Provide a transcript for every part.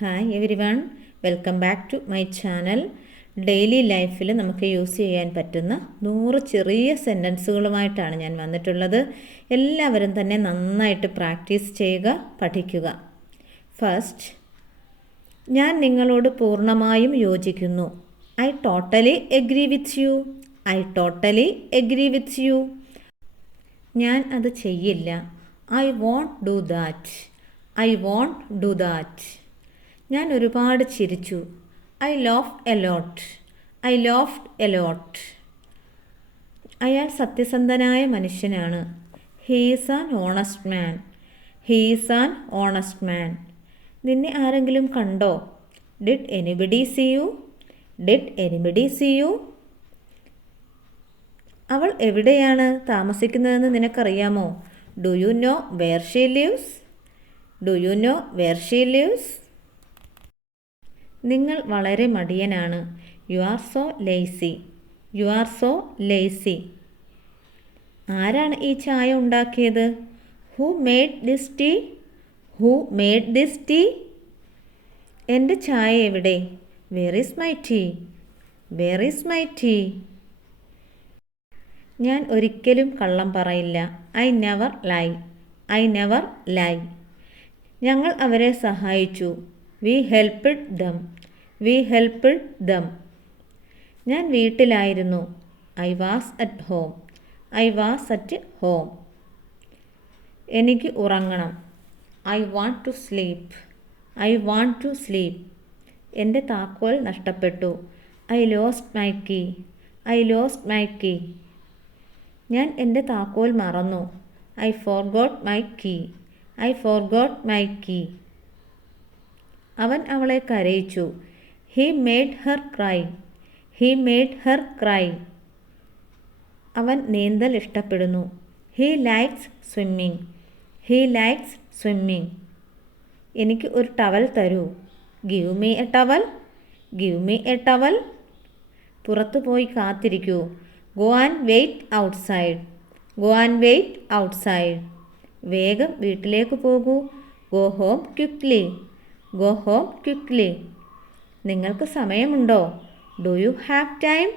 Hi everyone welcome back to my channel daily ലൈഫിൽ നമുക്ക് use ചെയ്യാൻ പറ്റുന്ന നൂറ് ചെറിയ സെന്റൻസുകളുമായിട്ടാണ് ഞാൻ വന്നിട്ടുള്ളത്. എല്ലാവരും തന്നെ നന്നായിട്ട് പ്രാക്ടീസ് ചെയ്യുക പഠിക്കുക. ഫസ്റ്റ് ഞാൻ നിങ്ങളോട് പൂർണമായും യോജിക്കുന്നു. I totally agree with you I totally agree with you ഞാൻ അത് ചെയ്യില്ല. I won't do that I won't do that ഞാൻ ഒരുപാട് ചിരിച്ചു. I laugh a lot I laugh a lot അയാൾ സത്യസന്ധനായ മനുഷ്യനാണ്. He's an honest man he's an honest man നിന്നെ ആരെങ്കിലും കണ്ടോ? Did anybody see you did anybody see you അവൾ എവിടെയാണ് താമസിക്കുന്നതെന്ന് നിനക്കറിയാമോ? Do you know where she lives do you know where she lives നിങ്ങൾ വളരെ മടിയനാണ്. You are so lazy you are so lazy ആരാണ് ഈ ചായ ഉണ്ടാക്കിയത്? Who made this tea who made this tea എന്റെ ചായ എവിടെ? Where is my tea where is my tea ഞാൻ ഒരിക്കലും കള്ളം പറയില്ല. I never lie I never lie ഞങ്ങൾ അവരെ സഹായിച്ചു. We helped them. We helped them. ഞാൻ വീട്ടിലായിരുന്നു. I was at home. I was at home. എനിക്ക് ഉറങ്ങണം. I want to sleep. I want to sleep. എന്റെ താക്കോൽ നഷ്ടപ്പെട്ടു. I lost my key. I lost my key. ഞാൻ എന്റെ താക്കോൽ മറന്നു. I forgot my key. I forgot my key. അവൻ അവളെ കരയിച്ചു. He made her cry he made her cry അവൻ നീന്തൽ ഇഷ്ടപ്പെടുന്നു. He likes swimming he likes swimming എനിക്ക് ഒരു ടവൽ തരൂ. Give me a towel give me a towel പുറത്തു പോയി കാത്തിരിക്കൂ. Go and wait outside go and wait outside വേഗം വീട്ടിലേക്ക് പോകൂ. Go home quickly go home quickly നിങ്ങൾക്ക് സമയമുണ്ടോ? Do you have time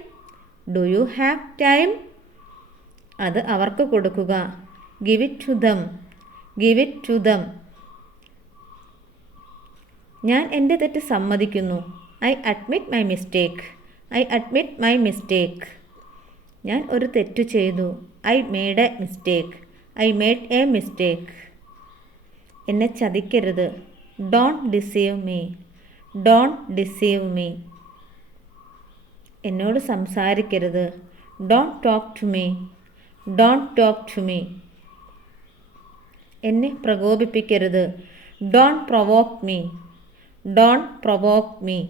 do you have time അത് അവർക്ക് കൊടുക്കുക. Give it to them give it to them ഞാൻ എന്റെ തെറ്റ് സമ്മതിക്കുന്നു. I admit my mistake I admit my mistake ഞാൻ ഒരു തെറ്റ് ചെയ്തു. I made a mistake I made a mistake എന്നെ ചതിക്കരുത്. Don't deceive me don't deceive me എന്നോട് സംസാരിക്കരുത്. Don't talk to me don't talk to me എന്നെ പ്രകോപിപ്പിക്കരുത്. Don't provoke me don't provoke me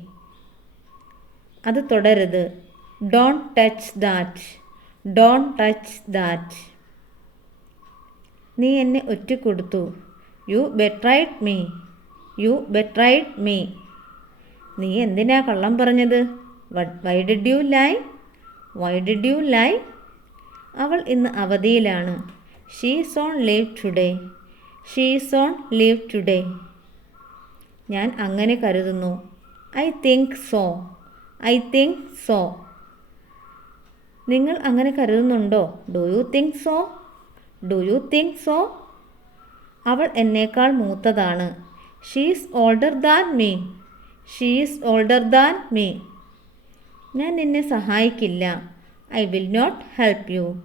അത് തുടരുത്. Don't touch that don't touch that നീ എന്നെ ഒറ്റ കൊടുത്തു you betrayed me you betrayed me നീ എന്തിനാ കള്ളം പറഞ്ഞത്? Why did you lie why did you lie അവൾ ഇന്ന് അവധിയിലാണ്. She's on leave today she's on leave today ഞാൻ അങ്ങനെ കരുതുന്നു. I think so I think so നിങ്ങൾ അങ്ങനെ കരുതുന്നുണ്ടോ? Do you think so do you think so അവൾ എന്നേക്കാൾ മൂത്തതാണ്. She's older than me she's older than me ഞാൻ നിന്നെ സഹായിക്കില്ല. I will not help you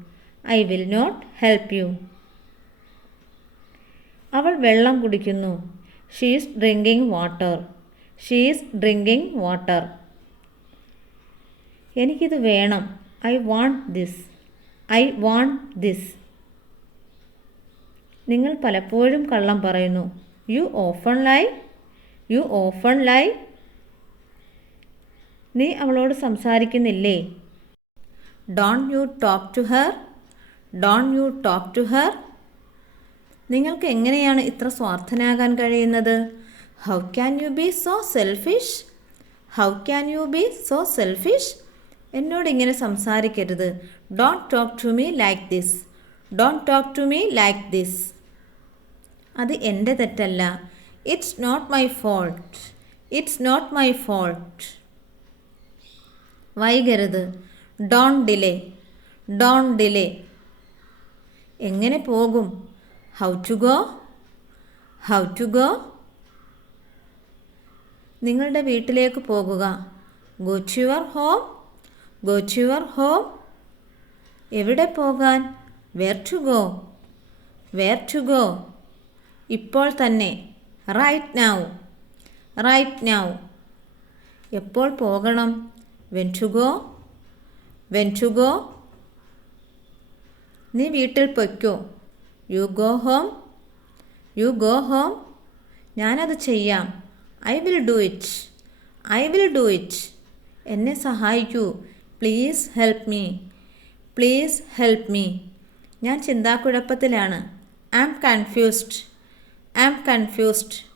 I will not help you അവൾ വെള്ളം കുടിക്കുന്നു. She's drinking water she's drinking water എനിക്കിത് വേണം. I want this I want this നിങ്ങൾ പലപ്പോഴും കള്ളം പറയുന്നു. You often lie you often lie നീ അവളോട് സംസാരിക്കുന്നില്ലേ? Don't you talk to her don't you talk to her നിങ്ങൾക്ക് എങ്ങനെയാണ് ഇത്ര സ്വാർത്ഥനാകാൻ കഴിയുന്നത്? How can you be so selfish how can you be so selfish എന്നോട് ഇങ്ങനെ സംസാരിക്കരുത്. Don't talk to me like this don't talk to me like this അത് എന്റെ തെറ്റല്ല. It's not my fault it's not my fault വൈകരുത്. Don't delay don't delay എങ്ങനെ പോകും? How to go how to go നിങ്ങളുടെ വീട്ടിലേക്ക് പോകുക. Go to your home go to your home എവിടെ പോകാൻ? Where to go where to go ഇപ്പോൾ തന്നെ. Right now right now എപ്പോൾ പോകണം? When to go when to go നീ വീട്ടിൽ പൊയ്ക്കോ. You go home you go home ഞാനത് ചെയ്യാം. I will do it I will do it എന്നെ സഹായിക്കൂ. Please help me please help me ഞാൻ ചിന്താക്കുഴപ്പത്തിലാണ്. I am confused am confused.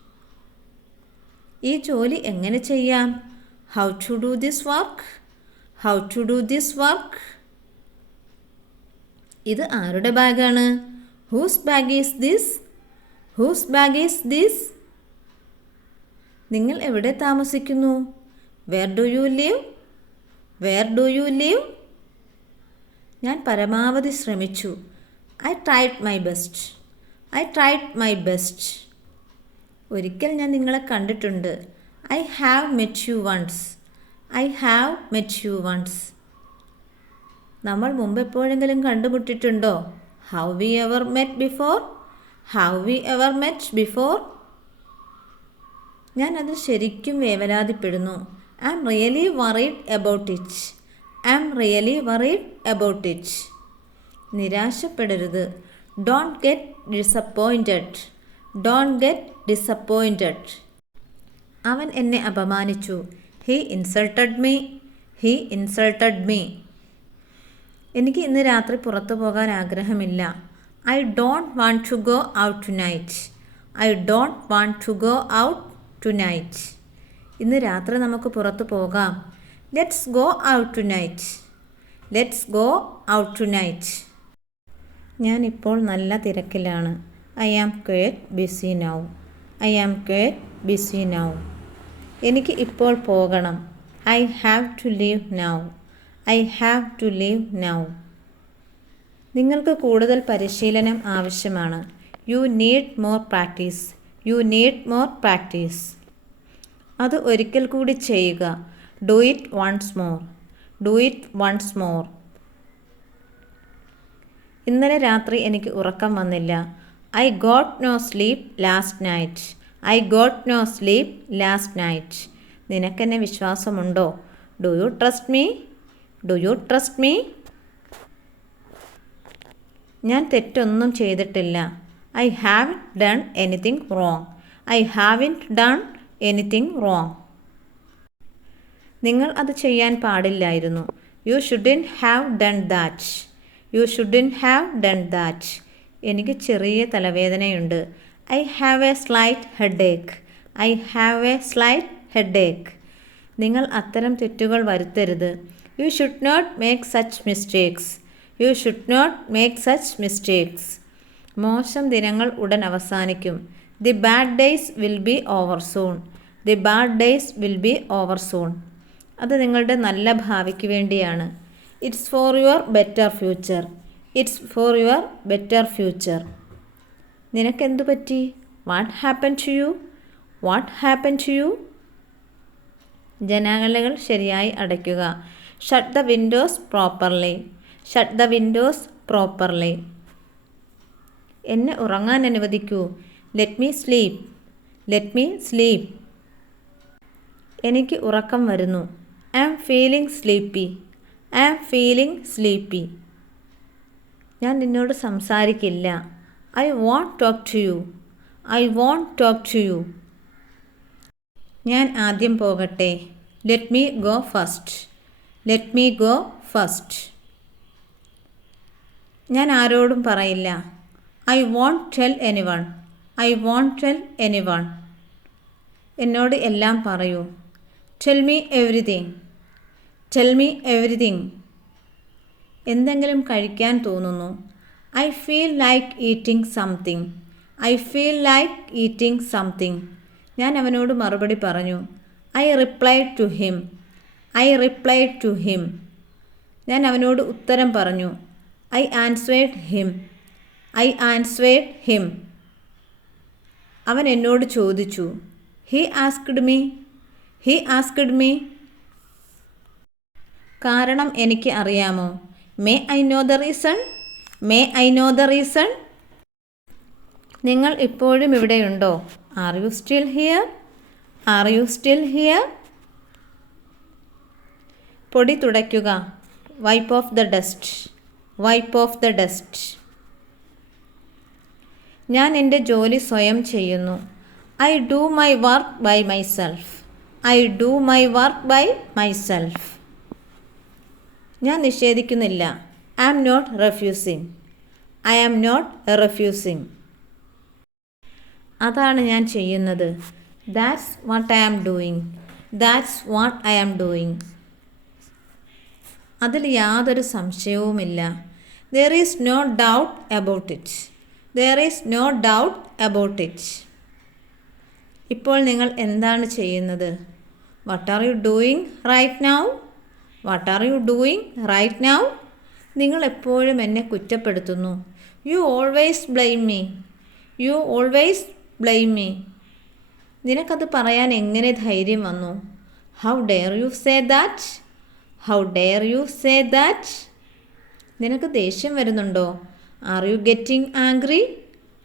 ഈ ജോലി എങ്ങനെ ചെയ്യാം? How to do this work? How to do this work? ഇത് ആരുടെ ബാഗാണ്? Whose bag is this? Whose bag is this? നിങ്ങൾ എവിടെ താമസിക്കുന്നു? Where do you live? Where do you live? ഞാൻ പരമാവധി ശ്രമിച്ചു. I tried my best. I tried my best ഒരിക്കൽ ഞാൻ നിങ്ങളെ കണ്ടിട്ടുണ്ട്. I have met you once I have met you once നമ്മൾ മുമ്പ് എപ്പോഴെങ്കിലും കണ്ടുമുട്ടിയിട്ടുണ്ടോ how we ever met before how we ever met before ഞാൻ അത് ശരിക്കും വേവലാതിപ്പെടുന്നു. I am really worried about it I am really worried about it നിരാശപ്പെടരുത്. Don't get disappointed don't get disappointed അവൻ എന്നെ അപമാനിച്ചു. He insulted me he insulted me എനിക്ക് ഇന്ന് രാത്രി പുറത്തു പോകാൻ ആഗ്രഹമില്ല. I don't want to go out tonight I don't want to go out tonight ഇന്ന് രാത്രി നമുക്ക് പുറത്തു പോകാം. Let's go out tonight let's go out tonight ഞാൻ ഇപ്പോൾ നല്ല തിരക്കിലാണ്. I am quite busy now. I am quite busy now. എനിക്ക് ഇപ്പോൾ പോകണം. I have to leave now. I have to leave now. നിങ്ങൾക്ക് കൂടുതൽ പരിശീലനം ആവശ്യമാണ്. You need more practice. You need more practice. അത് ഒരിക്കൽ കൂടി ചെയ്യുക. Do it once more. Do it once more. ഇന്നലെ രാത്രി എനിക്ക് ഉറക്കം വന്നില്ല. I got no sleep last night. I got no sleep last night. നിനക്കെന്നെ വിശ്വാസമുണ്ടോ? Do you trust me? Do you trust me? ഞാൻ തെറ്റൊന്നും ചെയ്തിട്ടില്ല. I have done anything wrong. I haven't done anything wrong. നിങ്ങൾ അത് ചെയ്യാൻ പാടില്ലായിരുന്നു. You shouldn't have done that. You shouldn't have done that എനിക്ക് ചെറിയ തലവേദനയുണ്ട്. I have a slight headache I have a slight headache നിങ്ങൾ അത്തരം തെറ്റുകൾ വരുത്തരുത്. You should not make such mistakes you should not make such mistakes മോശം ദിനങ്ങൾ ഉടൻ അവസാനിക്കും. The bad days will be over soon the bad days will be over soon അത് നിങ്ങളുടെ നല്ല ഭാവിക്ക് വേണ്ടിയാണ്. It's for your better future it's for your better future നിനക്കെന്തു പറ്റി? What happen to you what happen to you ജനാലകൾ ശരിയായി അടയ്ക്കുക. Shut the windows properly shut the windows properly എന്നെ ഉറങ്ങാൻ അനുവദിക്കൂ. Let me sleep let me sleep എനിക്ക് ഉറക്കം വരുന്നു. I am feeling sleepy I am feeling sleepy ഞാൻ നിന്നോട് സംസാരിക്കില്ല. I won't talk to you I won't talk to you ഞാൻ ആദ്യം പോകട്ടെ. Let me go first let me go first ഞാൻ ആരോടും പറയില്ല. I won't tell anyone I won't tell anyone എന്നോട് എല്ലാം പറയൂ. Tell me everything tell me everything എന്തെങ്കിലും കഴിക്കാൻ തോന്നുന്നു. I feel like eating something I feel like eating something ഞാൻ അവനോട് മറുപടി പറഞ്ഞു. I reply to him I reply to him ഞാൻ അവനോട് ഉത്തരം പറഞ്ഞു. I answered him I answered him അവൻ എന്നോട് ചോദിച്ചു. He asked me he asked me കാരണം എനിക്ക് അറിയാമോ? May I know the reason may I know the reason നിങ്ങൾ ഇപ്പോഴും ഇവിടെയുണ്ടോ are you still here are you still here പൊടി തുടയ്ക്കുക. Wipe off the dust wipe off the dust ഞാൻ എന്റെ ജോലി സ്വയം ചെയ്യുന്നു. I do my work by myself I do my work by myself ഞാൻ നിഷേധിക്കുന്നില്ല. I am not refusing I am not refusing അതാണ് ഞാൻ ചെയ്യുന്നത്. That's what I am doing that's what I am doing അതിൽ യാതൊരു സംശയവുമില്ല. There is no doubt about it there is no doubt about it ഇപ്പോൾ നിങ്ങൾ എന്താണ് ചെയ്യുന്നത്? What are you doing right now what are you doing right now നിങ്ങൾ എപ്പോഴും എന്നെ കുറ്റപ്പെടുത്തുന്നു. You always blame me you always blame me നിനക്കത് പറയാൻ എങ്ങനെ ധൈര്യം വന്നു? How dare you say that how dare you say that നിനക്ക് ദേഷ്യം വരുന്നുണ്ടോ? Are you getting angry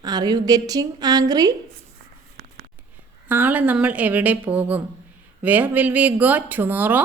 are you getting angry നാളെ നമ്മൾ എവിടെ പോകും? Where will we go tomorrow